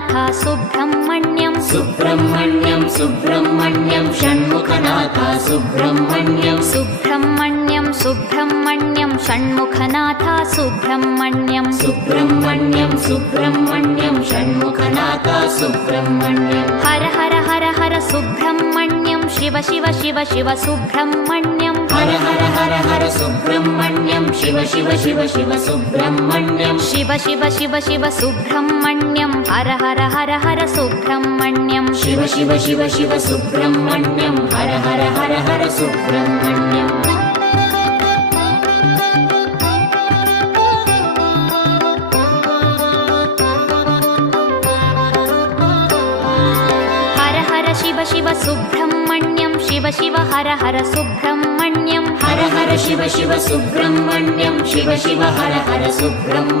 Shanmukhanath Subrahmanyam Subrahmanyam Subrahmanyam Shanmukhanath Subrahmanyam Subrahmanyam Subrahmanyam Shanmukhanath Subrahmanyam Subrahmanyam Subrahmanyam Shanmukhanath Subrahmanyam Har Har Har Har Subrahmanyam Shiva Shiva Shiva Shiva Subrahmanyam Har Har Har Har Subrahmanyam Shiva Shiva Shiva Shiva Subrahmanyam Shiva Shiva Shiva Shiva Subrahmanyam Har Har Har Har Subrahmanyam Shiva Shiva Shiva Shiva Subrahmanyam Har Har Har Har Subrahmanyam Har Har Shiva Shiva Subrahmanyam Shiva Shiva Har Har Subrahmanyam Har Har Shiva Shiva Subrahmanyam Shiva Shiva Har Har Subrahmanyam